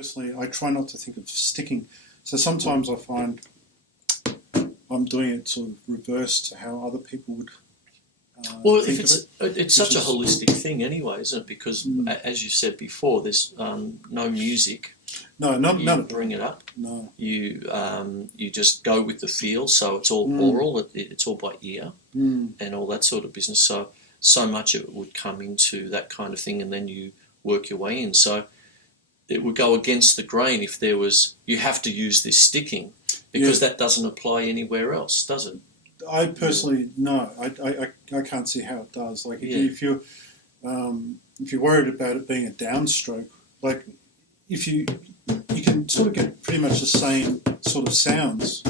personally, I try not to think of sticking. So sometimes I find I'm doing it sort of reverse to how other people would Well, think if of it. it's such a holistic thing anyway, isn't it? Because as you said before, there's no music. No, none You of bring it up. No. You just go with the feel. So it's all oral. It's all by ear and all that sort of business. So much of it would come into that kind of thing, and then you work your way in. So it would go against the grain if there was, you have to use this sticking, because that doesn't apply anywhere else, does it? I personally, no. I can't see how it does. Like if you're worried about it being a downstroke, like if you can sort of get pretty much the same sort of sounds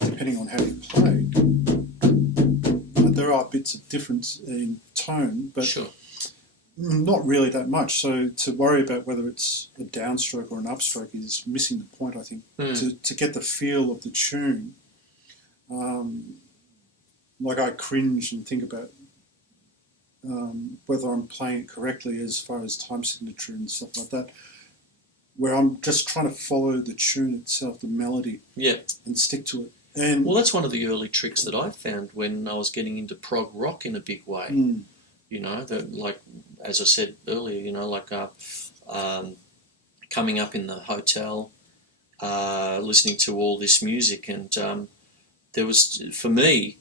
depending on how you play. There are bits of difference in tone, but not really that much. So to worry about whether it's a downstroke or an upstroke is missing the point, I think. To get the feel of the tune, like I cringe and think about whether I'm playing it correctly as far as time signature and stuff like that, where I'm just trying to follow the tune itself, the melody, and stick to it. And well, that's one of the early tricks that I found when I was getting into prog rock in a big way. You know, like as I said earlier, you know, like coming up in the hotel, listening to all this music, and there was, for me,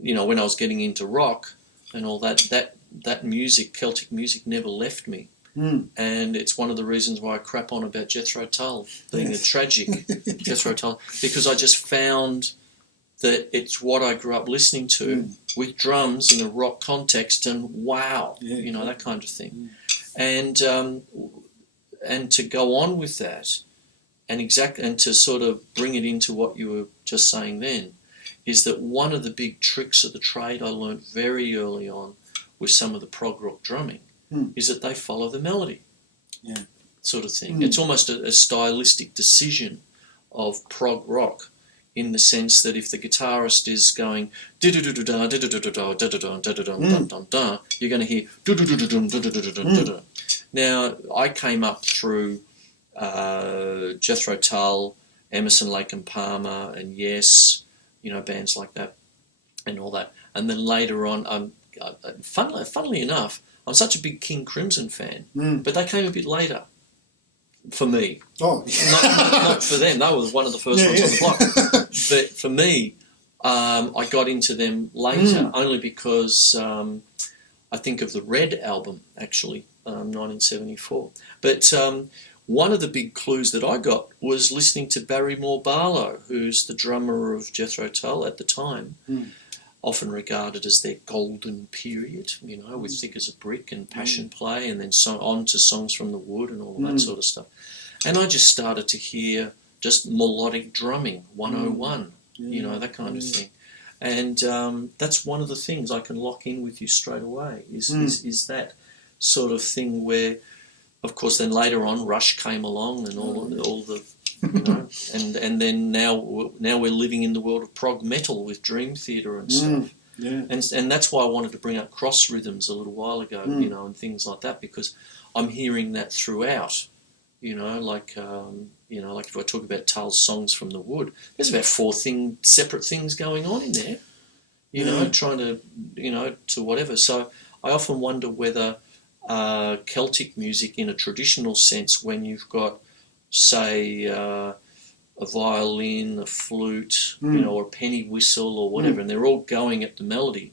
you know, when I was getting into rock and all that music, Celtic music, never left me. And it's one of the reasons why I crap on about Jethro Tull being a tragic Jethro Tull, because I just found that it's what I grew up listening to with drums in a rock context, and wow, you know, that kind of thing. And to go on with that, and to sort of bring it into what you were just saying then, is that one of the big tricks of the trade I learned very early on with some of the prog rock drumming is that they follow the melody, sort of thing. It's almost a stylistic decision of prog rock, in the sense that if the guitarist is going you're going to hear. Now, I came up through Jethro Tull, Emerson, Lake and Palmer, and Yes, you know, bands like that, and all that. And then later on, funnily enough, I'm such a big King Crimson fan, but they came a bit later for me. Oh, not for them. They were one of the first ones on the block. But for me, I got into them later, only because I think of the Red album, actually, 1974. But one of the big clues that I got was listening to Barrymore Barlow, who's the drummer of Jethro Tull at the time, often regarded as their golden period, you know, with Thick as a Brick and Passion Play, and then on to Songs from the Wood and all that sort of stuff. And I just started to hear just melodic drumming, 101, you know, that kind of thing. And that's one of the things I can lock in with you straight away, is that sort of thing where, of course, then later on Rush came along and all the you know, and then now we're living in the world of prog metal with Dream Theater and stuff. And that's why I wanted to bring up cross rhythms a little while ago, you know, and things like that, because I'm hearing that throughout. You know, like if I talk about Tull's Songs from the Wood, there's about 4 separate things going on in there. You know, trying to, you know, to whatever. So I often wonder whether Celtic music, in a traditional sense, when you've got, say, a violin, a flute, you know, or a penny whistle or whatever, and they're all going at the melody,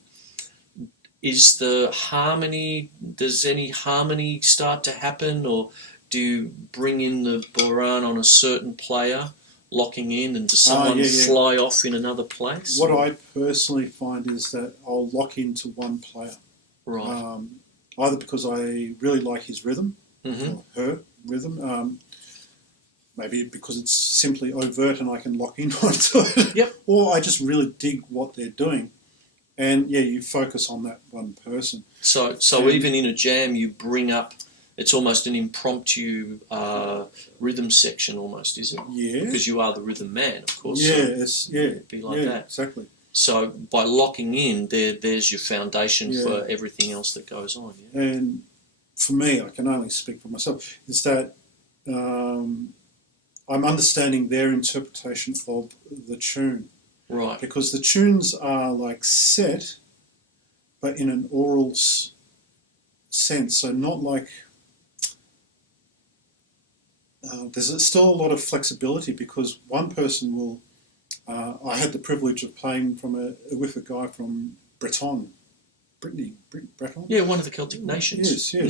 is the harmony, does any harmony start to happen, or do you bring in the Bodhran on a certain player, locking in, and does someone fly off in another place? What I personally find is that I'll lock into one player. Right. Either because I really like his rhythm, or her rhythm, maybe because it's simply overt and I can lock in onto it, or I just really dig what they're doing. And, you focus on that one person. So even in a jam, you bring up, it's almost an impromptu rhythm section almost, isn't it? Yeah. Because you are the rhythm man, of course. Yeah, so it'd be like that. Exactly. So by locking in, there's your foundation for everything else that goes on. Yeah? And for me, I can only speak for myself, is that I'm understanding their interpretation of the tune. Right. Because the tunes are like set, but in an oral sense. So not like... there's still a lot of flexibility because one person will... I had the privilege of playing with a guy from Breton. Breton? Yeah, one of the Celtic nations. Yes, yes.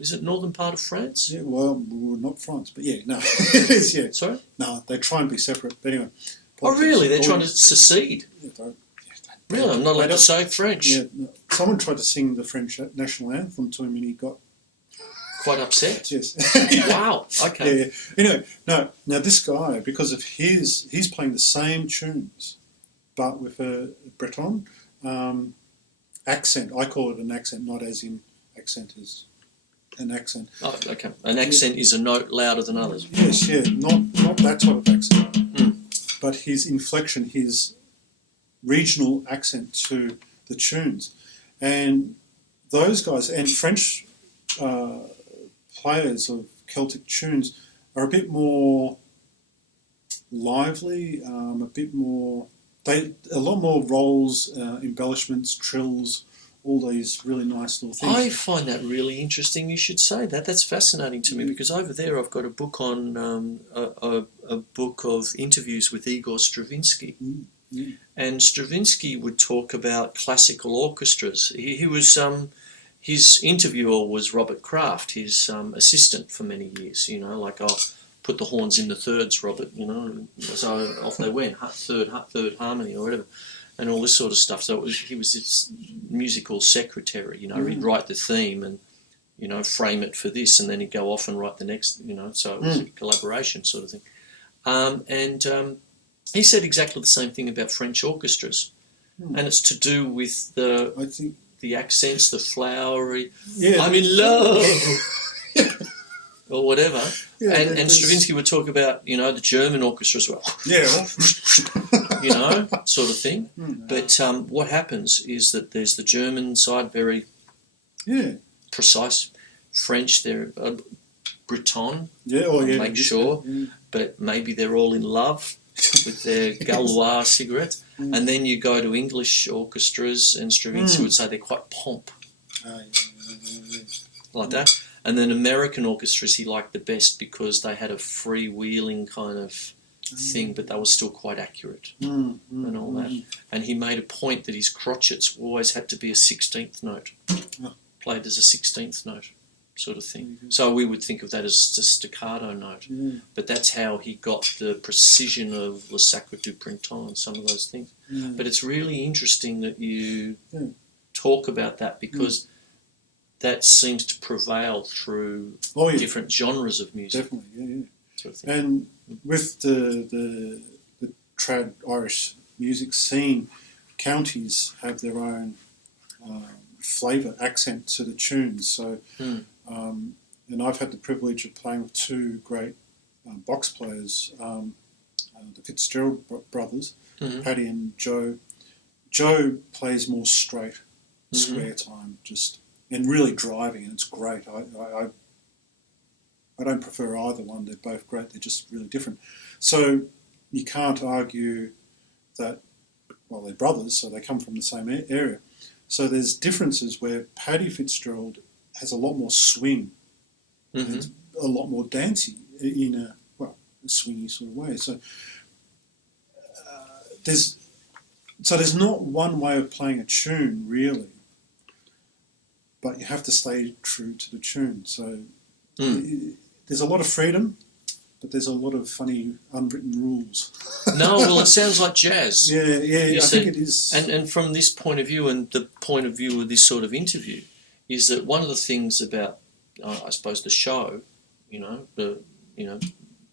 Is it northern part of France? Yeah, well, not France, but yeah, no. It is, yeah. Sorry? No, they try and be separate. But anyway. Oh, really? They're trying to secede? Yeah, really? I'm not allowed to say French? Yeah, no. Someone tried to sing the French national anthem to him and he got... Quite upset? Yes. Wow, okay. Yeah. Anyway, now this guy, because of he's playing the same tunes, but with a Breton accent. I call it an accent, not as in accent is an accent. Oh, okay. An accent is a note louder than others. Yes, yeah, not that type of accent, but his inflection, his regional accent to the tunes. And those guys, and French players of Celtic tunes are a bit more lively, a bit more... a lot more rolls, embellishments, trills, all these really nice little things. I find that really interesting. You should say that. That's fascinating to me because over there I've got a book on a book of interviews with Igor Stravinsky, and Stravinsky would talk about classical orchestras. He was his interviewer was Robert Kraft, his assistant for many years. You know, like put the horns in the thirds, Robert, you know. So off they went, third harmony or whatever, and all this sort of stuff. So he was his musical secretary, you know. He'd write the theme and, you know, frame it for this, and then he'd go off and write the next, you know. So it was a collaboration sort of thing. And he said exactly the same thing about French orchestras, and it's to do with the accents, the flowery, I'm in love. Or whatever, and Stravinsky would talk about, you know, the German orchestra as well. Yeah, you know, sort of thing. But what happens is that there's the German side, very precise. French, they're Breton. Make sure, but maybe they're all in love with their Gaulois cigarette. And then you go to English orchestras, and Stravinsky would say they're quite pomp, like that. And then American orchestras he liked the best because they had a freewheeling kind of thing, but they were still quite accurate and all that. And he made a point that his crotchets always had to be a 16th note, played as a 16th note sort of thing. So we would think of that as a staccato note, but that's how he got the precision of Le Sacre du Printemps and some of those things. But it's really interesting that you talk about that because that seems to prevail through different genres of music. Definitely, Sort of and with the trad Irish music scene, counties have their own flavour, accent to the tunes. So, and I've had the privilege of playing with two great box players, the Fitzgerald brothers, Paddy and Joe. Joe plays more straight, square time, and really driving, and it's great. I don't prefer either one. They're both great. They're just really different. So you can't argue that, well, they're brothers, so they come from the same area. So there's differences where Paddy Fitzgerald has a lot more swing, and a lot more dancey in a swingy sort of way. So there's not one way of playing a tune really, but you have to stay true to the tune. So there's a lot of freedom, but there's a lot of funny unwritten rules. No, well, it sounds like jazz. Yeah, I think it is. And from this point of view, and the point of view of this sort of interview, is that one of the things about, I suppose, the show, Melbourne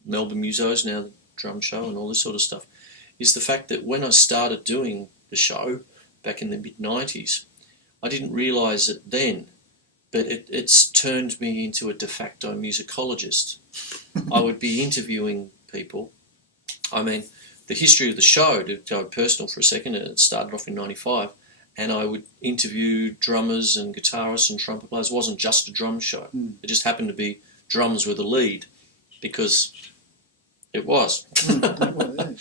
Musos, now the drum show and all this sort of stuff, is the fact that when I started doing the show back in the mid-90s, I didn't realise it then, but it's turned me into a de facto musicologist. I would be interviewing people. I mean, the history of the show, to go personal for a second, it started off in 95, and I would interview drummers and guitarists and trumpet players. It wasn't just a drum show. It just happened to be drums were the lead. because it was. Well, yeah.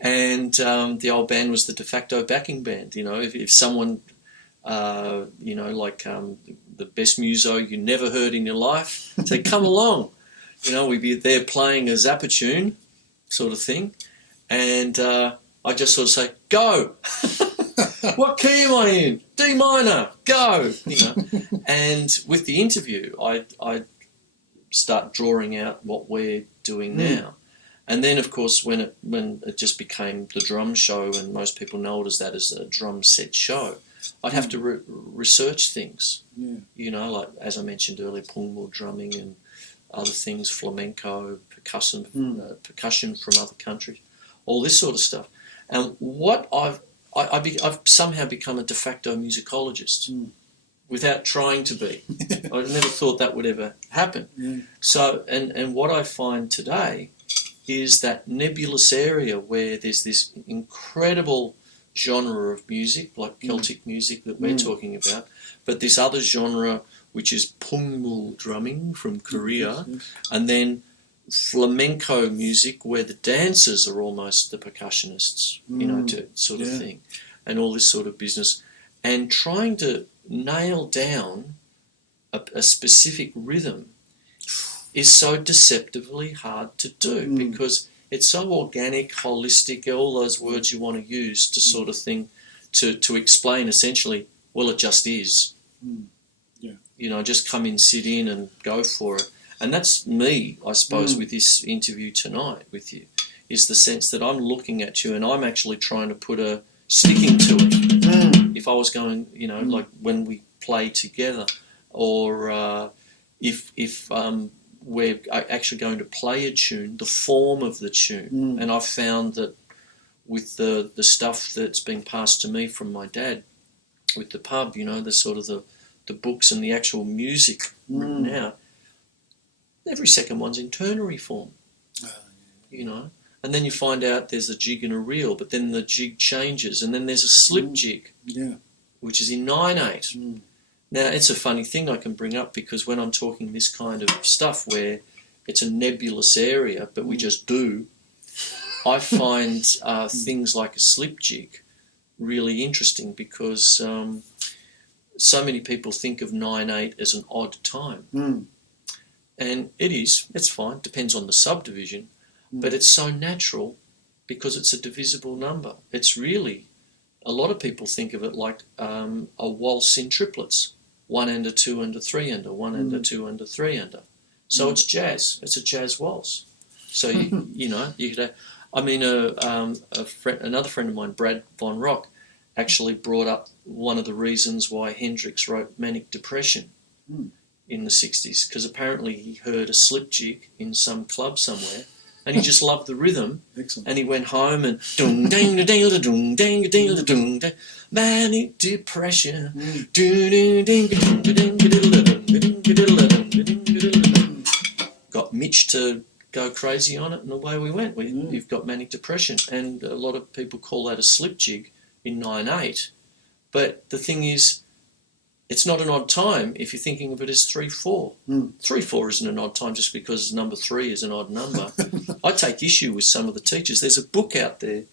And the old band was the de facto backing band. You know, if someone, you know, like the best muso you never heard in your life, say, come along. You know, we'd be there playing a Zappa tune, sort of thing. And I just sort of say, go. What key am I in? D minor, go. You know. And with the interview, I start drawing out what we're doing now. And then, of course, when it just became the drum show, and most people know it as that, as a drum set show, I'd have to research things. Yeah. You know, like, as I mentioned earlier, pungmul drumming and other things, flamenco, percussion from other countries, all this sort of stuff. And what I've somehow become a de facto musicologist without trying to be. I never thought that would ever happen. Yeah. So, and what I find today is that nebulous area where there's this incredible genre of music, like Celtic music that we're talking about, but this other genre which is pungmul drumming from Korea, and then flamenco music where the dancers are almost the percussionists, you know, to sort of thing, and all this sort of business, and trying to nail down a specific rhythm is so deceptively hard to do because it's so organic, holistic, all those words you want to use to sort of thing, to explain essentially, well, it just is. Yeah. You know, just come in, sit in and go for it. And that's me, I suppose, with this interview tonight with you, is the sense that I'm looking at you and I'm actually trying to put a sticking to it. If I was going, you know, like when we play together, or if we're actually going to play a tune, the form of the tune. And I've found that with the stuff that's been passed to me from my dad, with the pub, you know, the sort of the books and the actual music written out, every second one's in ternary form, you know. And then you find out there's a jig and a reel, but then the jig changes, and then there's a slip jig, which is in 9/8. Now, it's a funny thing I can bring up because when I'm talking this kind of stuff where it's a nebulous area, but we just do, I find things like a slip jig really interesting because so many people think of 9/8 as an odd time. And it is, it's fine, depends on the subdivision, but it's so natural because it's a divisible number. It's really, a lot of people think of it like a waltz in triplets, 1 and a 2 and a 3 and a 1 and a 2 and a 3 and a. So it's jazz, it's a jazz waltz. So, you know, you could, another friend of mine, Brad Von Rock, actually brought up one of the reasons why Hendrix wrote Manic Depression in the 60s, because apparently he heard a slip jig in some club somewhere and he just loved the rhythm. Excellent. And he went home and dung dang da ding da dung dang ding da dung da Manic Depression got Mitch to go crazy on it, and away we went. You've got Manic Depression, and a lot of people call that a slip jig in 9/8, but the thing is, it's not an odd time if you're thinking of it as 3/4. 3/4 isn't an odd time just because number 3 is an odd number. I take issue with some of the teachers. There's a book out there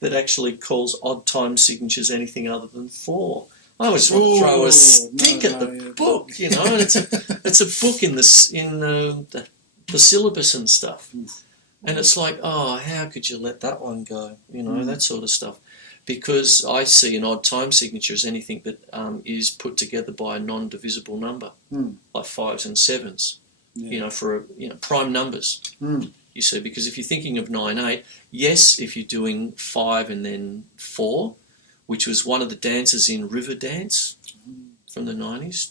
that actually calls odd time signatures anything other than 4. I always want to throw a stick at the book, you know, and it's a book in the syllabus and stuff, and it's like, oh, how could you let that one go, you know, that sort of stuff. Because I see an odd time signature as anything that is put together by a non-divisible number, like 5s and 7s, you know, for prime numbers. You see, because if you're thinking of 9/8, yes, if you're doing 5 and then 4, which was one of the dances in River Dance from the 90s.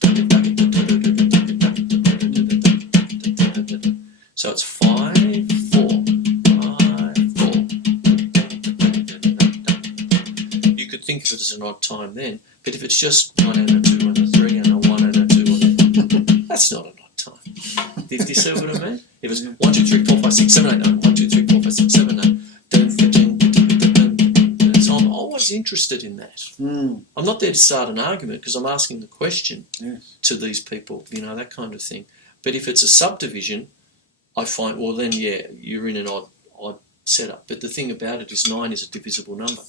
So it's 5, 4, 5, 4. You could think of it as an odd time then, but if it's just 1 and a 2 and a 3 and a 1 and a 2 and a, that's not an odd time. Do you see what I mean? If it's 1, 2, 3, 4, 5, 6, 7, 8, 9, 1, 2, 3, 4, 5, 6, 7, 8. So I'm always interested in that. I'm not there to start an argument because I'm asking the question to these people, you know, that kind of thing. But if it's a subdivision, I find, well, then, yeah, you're in an odd setup. But the thing about it is 9 is a divisible number.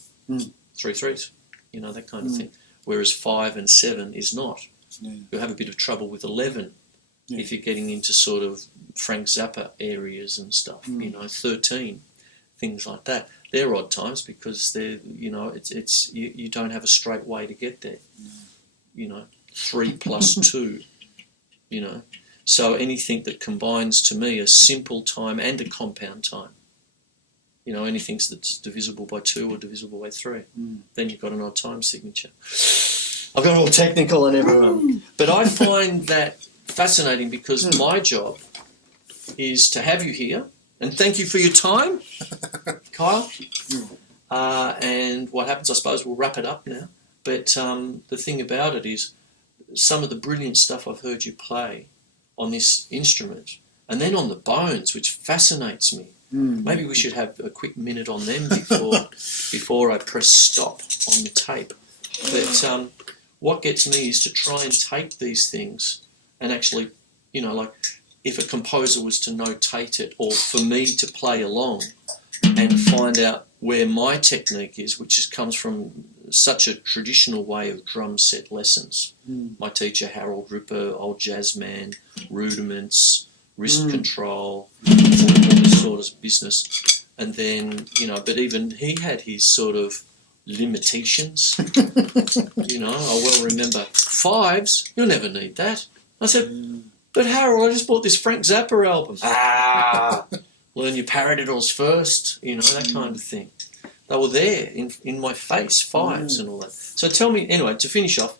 3 threes, that kind of thing. Whereas 5 and 7 is not. Yeah. You'll have a bit of trouble with 11 if you're getting into sort of Frank Zappa areas and stuff, 13, things like that. They're odd times because they're, it's you don't have a straight way to get there. 3 plus 2, So anything that combines to me a simple time and a compound time, anything that's divisible by 2 or divisible by 3, then you've got an odd time signature. I've got all technical and everyone. But I find that fascinating because my job is to have you here, and thank you for your time, Kyle. And what happens, I suppose, we'll wrap it up now. But the thing about it is some of the brilliant stuff I've heard you play on this instrument, and then on the bones, which fascinates me. Maybe we should have a quick minute on them before I press stop on the tape. But what gets me is to try and take these things and actually, like if a composer was to notate it, or for me to play along and find out where my technique is, which comes from such a traditional way of drum set lessons. My teacher, Harold Ripper, old jazz man, rudiments, wrist control, all this sort of business. And then, but even he had his sort of limitations. I well remember 5s, you'll never need that. I said, but Harold, I just bought this Frank Zappa album. Learn your paradiddles first, that kind of thing. They were there in my face, 5s and all that. So tell me, anyway, to finish off,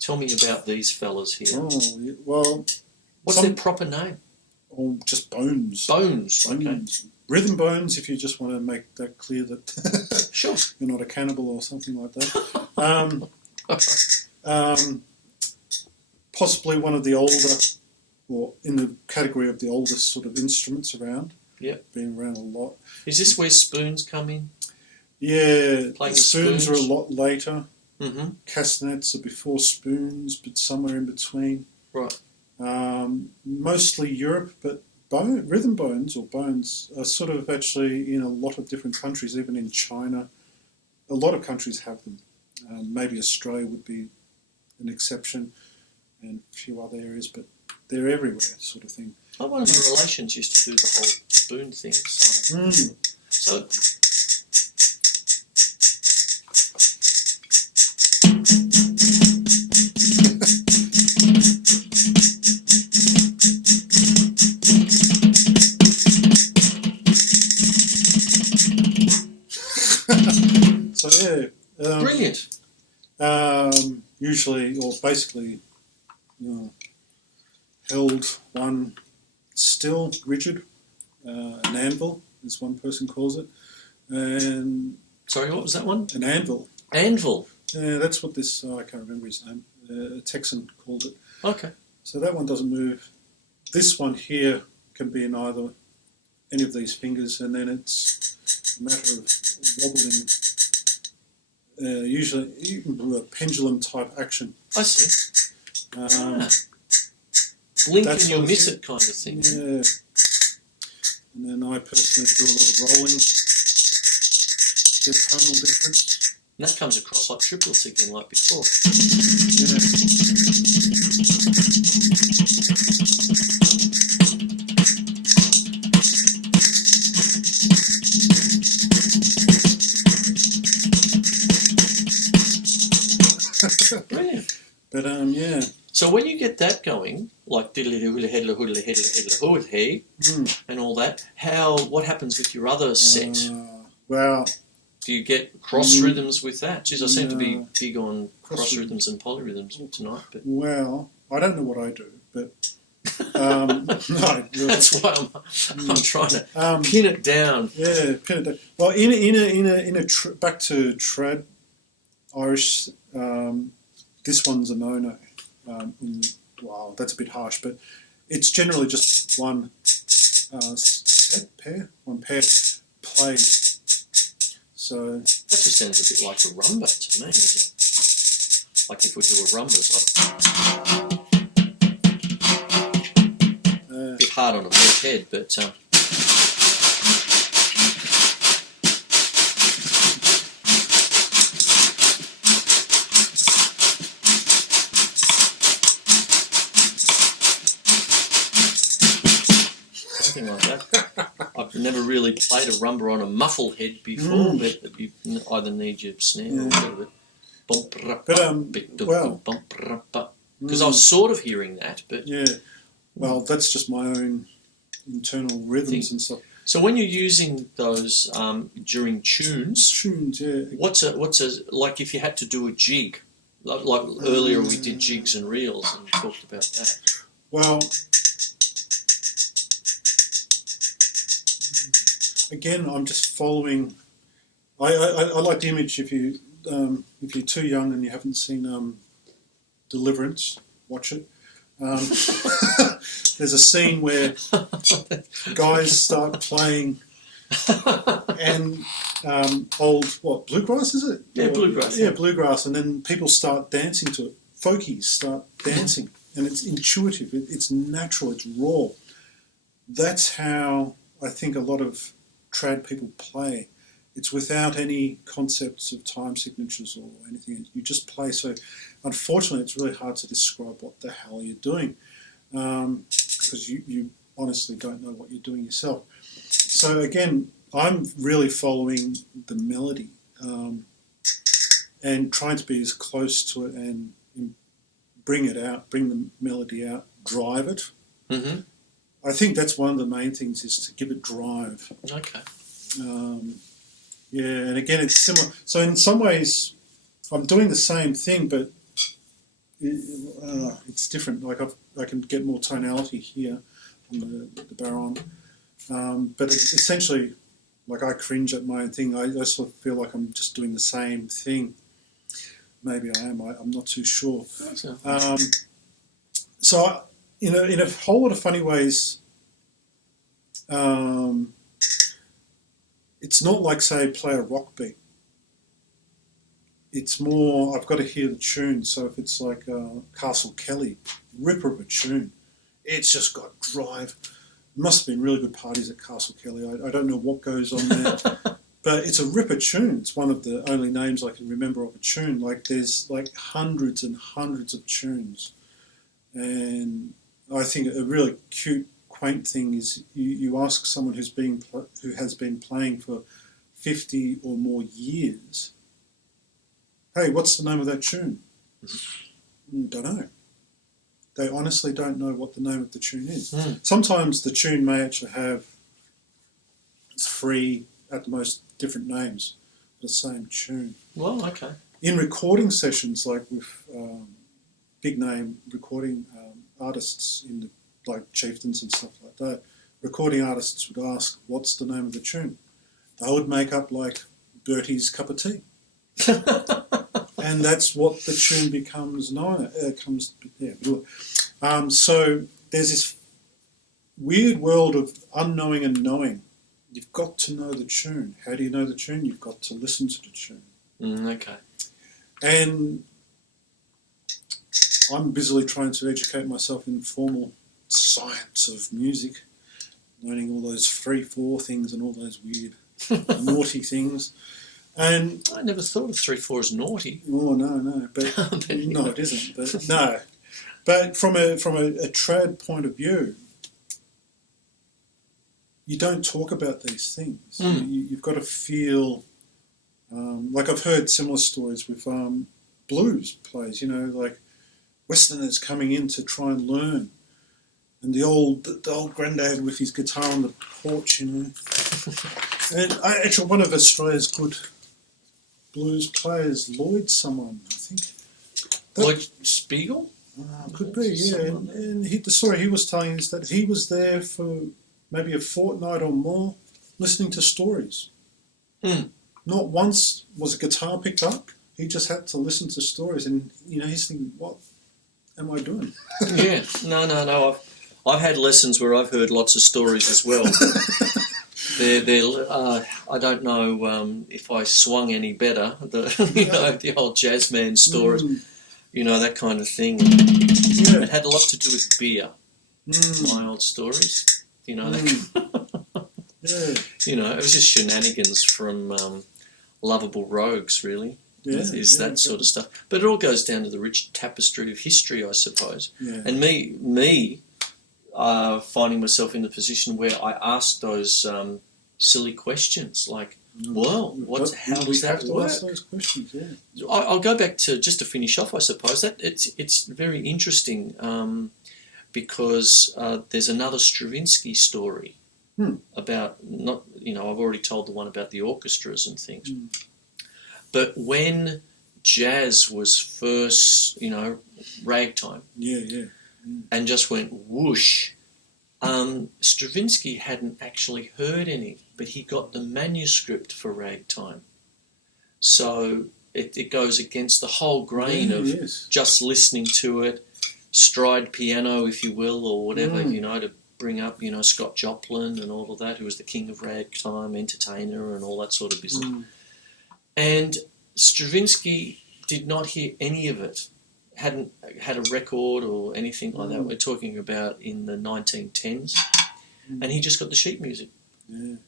tell me about these fellas here. Oh, well... What's their proper name? Oh, just Bones. Bones, okay. Rhythm Bones, if you just want to make that clear that sure. You're not a cannibal or something like that. Possibly one of the older, or in the category of the oldest sort of instruments around. Yeah. Been around a lot. Is this where spoons come in? Yeah, Playing spoons are a lot later. Mm-hmm. Castanets are before spoons, but somewhere in between. Right. Mostly Europe, but rhythm bones or bones are sort of actually in a lot of different countries, even in China. A lot of countries have them. Maybe Australia would be an exception, and a few other areas, but they're everywhere, sort of thing. Oh, one of my relations used to do the whole spoon thing. So brilliant. Usually, or basically, held one still, rigid, an anvil, as one person calls it. And sorry, what was that one? An anvil. Anvil. Yeah, that's what this, I can't remember his name, a Texan called it. Okay. So that one doesn't move. This one here can be in either, any of these fingers, and then it's a matter of wobbling, usually a pendulum type action. I see. Blink and you'll miss it kind of thing. Yeah. And then I personally do a lot of rolling, get tonal difference. And that comes across like triplets again, like before. Yeah. Brilliant. But yeah. So when you get that going, like diddly hoodly headly hoodly headly headly hood hey, and all that, what happens with your other set? Well, do you get cross rhythms with that? Jeez, I seem to be big on cross rhythms and polyrhythms tonight. But well, I don't know what I do, but no, really. That's why I'm trying to pin it down. Yeah, pin it down. Well, back to trad Irish. This one's a no-no. Wow, that's a bit harsh, but it's generally just one pair played. So that just sounds a bit like a rumba to me. Isn't it? Like if we do a rumba, it's like a bit hard on a voice. head, but something like that. I've never really played a rumba on a muffle head before, but you either need your snare or whatever. Because I was sort of hearing that, but yeah. Well, that's just my own internal rhythms and stuff. So when you're using those during tunes, yeah. what's a like if you had to do a jig, like earlier we did jigs and reels and talked about that. Well, again, I'm just following. I like the image. If you're too young and you haven't seen Deliverance, watch it. There's a scene where guys start playing and bluegrass, is it? Yeah, bluegrass. Yeah, bluegrass, and then people start dancing to it. Folkies start dancing, and it's intuitive, it's natural, it's raw. That's how I think a lot of trad people play. It's without any concepts of time signatures or anything. You just play. So unfortunately, it's really hard to describe what the hell you're doing because you honestly don't know what you're doing yourself. So again, I'm really following the melody and trying to be as close to it and bring it out, bring the melody out, drive it. Mm-hmm. I think that's one of the main things is to give it drive. Okay. Yeah, and again, it's similar. So in some ways, I'm doing the same thing, but it's different. Like I can get more tonality here on the baron, but it's essentially, like I cringe at my own thing. I sort of feel like I'm just doing the same thing. Maybe I am. I'm not too sure. So in a whole lot of funny ways. It's not like, say, play a rock beat. It's more, I've got to hear the tune. So if it's like Castle Kelly, ripper of a tune, it's just got drive. Must have been really good parties at Castle Kelly. I don't know what goes on there. But it's a ripper tune. It's one of the only names I can remember of a tune. Like there's like hundreds and hundreds of tunes. And I think a really cute, quaint thing is you ask someone who has been playing for 50 or more years, hey, what's the name of that tune? Don't know. They honestly don't know what the name of the tune is. Sometimes the tune may actually have 3 at the most different names for the same tune. Well, okay. In recording sessions, like with big name recording artists in the like chieftains and stuff like that, recording artists would ask, what's the name of the tune? They would make up like Bertie's Cup of Tea. And that's what the tune becomes known. So there's this weird world of unknowing and knowing. You've got to know the tune. How do you know the tune? You've got to listen to the tune. Okay. And I'm busily trying to educate myself in formal science of music, learning all those 3/4 things and all those weird naughty things. And I never thought of 3/4 as naughty. Oh no, but no, it isn't. But no, but from a trad point of view, you don't talk about these things. You've got to feel. Like I've heard similar stories with blues players. Like Westerners coming in to try and learn. And the old granddad with his guitar on the porch, And actually, one of Australia's good blues players, Lloyd someone, I think. Lloyd Spiegel? Could be, yeah. And the story he was telling is that he was there for maybe a fortnight or more listening to stories. Not once was a guitar picked up. He just had to listen to stories. And, he's thinking, what am I doing? Yeah, no. I've had lessons where I've heard lots of stories as well. I don't know if I swung any better. The old jazzman story, that kind of thing. It had a lot to do with beer. My old stories. You know, Yeah. you know, it was just shenanigans from lovable rogues, really. Yeah, Is that sort of stuff. But it all goes down to the rich tapestry of history, I suppose. Yeah. And me finding myself in the position where I ask those silly questions like, well, how does that work? Ask those questions, yeah. I'll go back to, just to finish off, I suppose, that it's very interesting because there's another Stravinsky story about, not, you know, I've already told the one about the orchestras and things. But when jazz was first, you know, ragtime, and just went whoosh, Stravinsky hadn't actually heard any, but he got the manuscript for ragtime. So it goes against the whole grain of just listening to it, stride piano, if you will, or whatever, you know, to bring up, you know, Scott Joplin and all of that, who was the king of ragtime, entertainer and all that sort of business. And Stravinsky did not hear any of it, hadn't had a record or anything like that. We're talking about in the 1910s. And he just got the sheet music.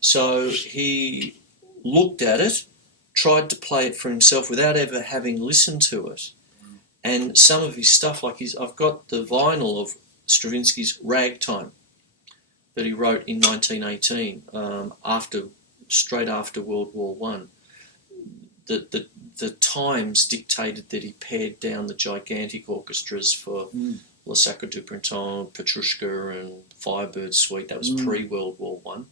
So he looked at it, tried to play it for himself without ever having listened to it. And some of his stuff, like I've got the vinyl of Stravinsky's Ragtime that he wrote in 1918, straight after World War One. The times dictated that he pared down the gigantic orchestras for Le Sacre du Printemps, Petrushka and Firebird Suite. That was pre-World War One.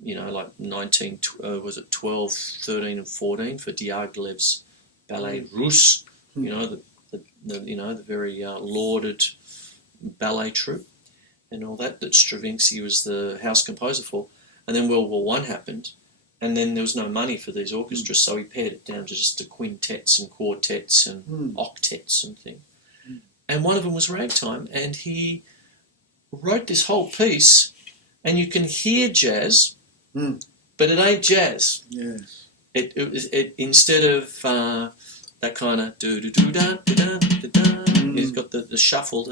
You know, like 12, 13 and 14 for Diaghilev's Ballet Russe, you know, the very lauded ballet troupe and all that Stravinsky was the house composer for. And then World War One happened. And then there was no money for these orchestras, so he pared it down to just the quintets and quartets and octets and things. And one of them was Ragtime, and he wrote this whole piece, and you can hear jazz, but it ain't jazz. Yes. It instead of that kind of do do do da da da da da, he's got the shuffle.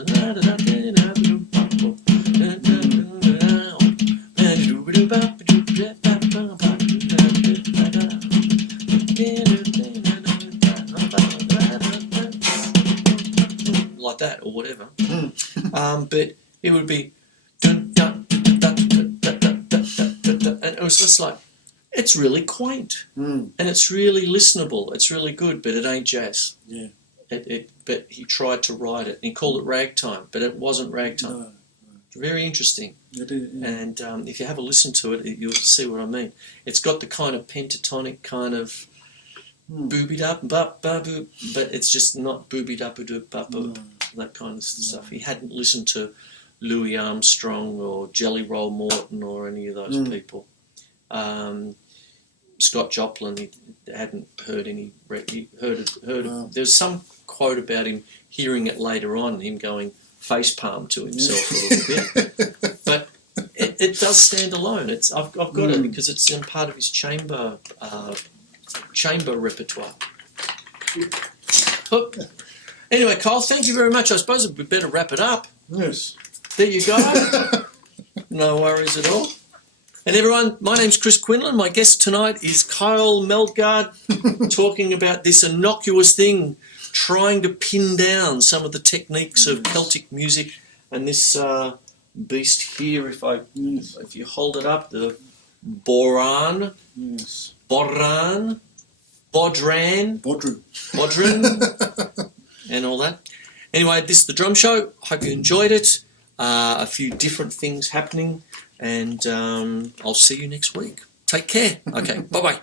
Like that or whatever, but it would be, and it was just like, it's really quaint and it's really listenable. It's really good, but it ain't jazz. Yeah. But he tried to write it and he called it ragtime, but it wasn't ragtime. No. Very interesting. It is, yeah. And if you have a listen to it, you'll see what I mean. It's got the kind of pentatonic kind of booby dub bop boop, but it's just not booby dub boop boop, that kind of stuff. He hadn't listened to Louis Armstrong or Jelly Roll Morton or any of those people. Scott Joplin, he hadn't heard any. He heard. There's some quote about him hearing it later on, him going facepalm to himself a little bit, but it does stand alone. I've got it because it's in part of his chamber repertoire. Anyway, Kyle, thank you very much. I suppose we better wrap it up. Yes. There you go. No worries at all. And everyone, my name's Chris Quinlan. My guest tonight is Kyle Meldgaard, talking about this innocuous thing, trying to pin down some of the techniques of Celtic music. And this beast here, if you hold it up, the Bodhran, Bodhran, and all that. Anyway, this is the drum show. Hope you enjoyed it. A few different things happening, and I'll see you next week. Take care. Okay, bye-bye.